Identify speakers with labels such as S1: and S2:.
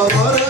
S1: Yosmalarda